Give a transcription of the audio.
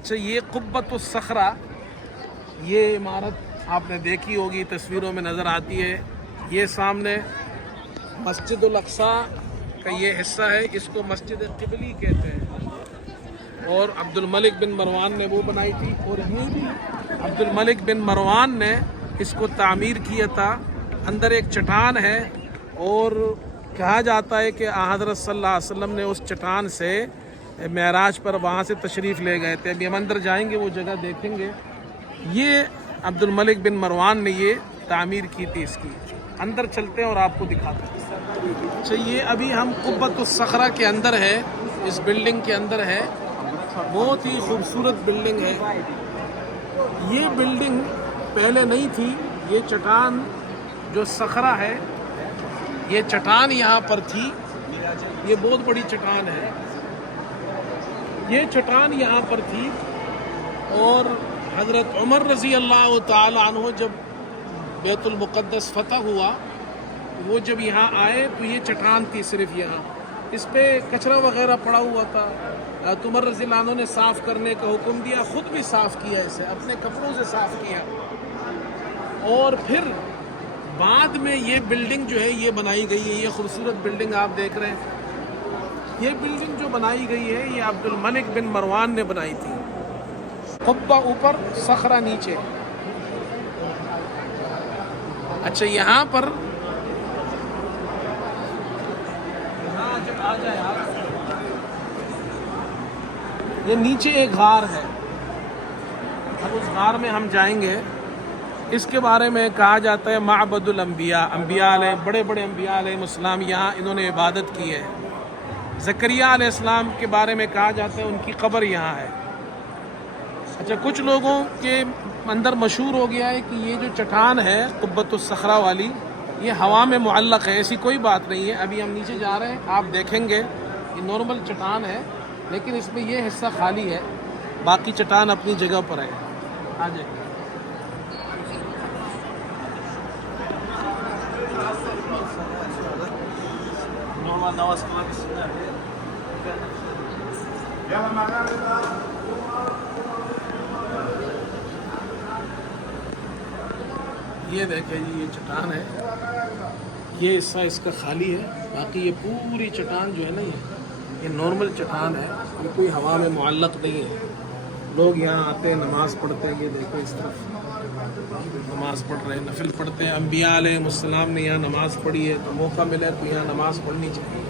اچھا یہ قبۃ الصخرہ، یہ عمارت آپ نے دیکھی ہوگی، تصویروں میں نظر آتی ہے. یہ سامنے مسجد الاقصیٰ کا یہ حصہ ہے، اس کو مسجد قبلی کہتے ہیں، اور عبد الملک بن مروان نے وہ بنائی تھی. اور یہ بھی عبد الملک بن مروان نے اس کو تعمیر کیا تھا. اندر ایک چٹان ہے اور کہا جاتا ہے کہ حضرت صلی اللہ علیہ وسلم نے اس چٹان سے معراج پر وہاں سے تشریف لے گئے تھے. ابھی ہم اندر جائیں گے، وہ جگہ دیکھیں گے. یہ عبد الملک بن مروان نے یہ تعمیر کی تھی اس کی. اندر چلتے ہیں اور آپ کو دکھاتے ہیں. اچھا یہ ابھی ہم قبۃ الصخرہ کے اندر ہے، اس بلڈنگ کے اندر ہے. بہت ہی خوبصورت بلڈنگ ہے. یہ بلڈنگ پہلے نہیں تھی. یہ چٹان جو صخرہ ہے، یہ چٹان یہاں پر تھی. یہ بہت بڑی چٹان ہے. یہ چٹان یہاں پر تھی، اور حضرت عمر رضی اللہ تعالی عنہ جب بیت المقدس فتح ہوا، وہ جب یہاں آئے تو یہ چٹان تھی صرف یہاں. اس پہ کچرا وغیرہ پڑا ہوا تھا. عمر رضی اللہ عنہ نے صاف کرنے کا حکم دیا، خود بھی صاف کیا، اسے اپنے کپڑوں سے صاف کیا. اور پھر بعد میں یہ بلڈنگ جو ہے یہ بنائی گئی ہے. یہ خوبصورت بلڈنگ آپ دیکھ رہے ہیں. یہ بلڈنگ جو بنائی گئی ہے یہ عبد الملک بن مروان نے بنائی تھی. قبہ اوپر، صخرہ نیچے. اچھا یہاں پر آ جائے آپ، یہ نیچے ایک غار ہے. اب اس غار میں ہم جائیں گے. اس کے بارے میں کہا جاتا ہے معبد الانبیاء. انبیاء علیہ، بڑے بڑے انبیاء علیہ السلام یہاں انہوں نے عبادت کی ہے. زکریا علیہ السلام کے بارے میں کہا جاتا ہے ان کی قبر یہاں ہے. اچھا کچھ لوگوں کے اندر مشہور ہو گیا ہے کہ یہ جو چٹان ہے قبۃ الصخرہ والی، یہ ہوا میں معلق ہے. ایسی کوئی بات نہیں ہے. ابھی ہم نیچے جا رہے ہیں، آپ دیکھیں گے یہ نارمل چٹان ہے، لیکن اس میں یہ حصہ خالی ہے، باقی چٹان اپنی جگہ پر ہے. آ جائیں. یہ دیکھیں جی، یہ چٹان ہے، یہ حصہ اس کا خالی ہے. باقی یہ پوری چٹان جو ہے نا، یہ نارمل چٹان ہے، یہ کوئی ہوا میں معلق نہیں ہے. لوگ یہاں آتے ہیں، نماز پڑھتے ہیں. یہ دیکھیں اس طرف نماز پڑھ رہے ہیں، نفل پڑھتے ہیں. انبیاء علیہ السلام نے یہاں نماز پڑھی ہے، تو موقع ملے تو یہاں نماز پڑھنی چاہیے.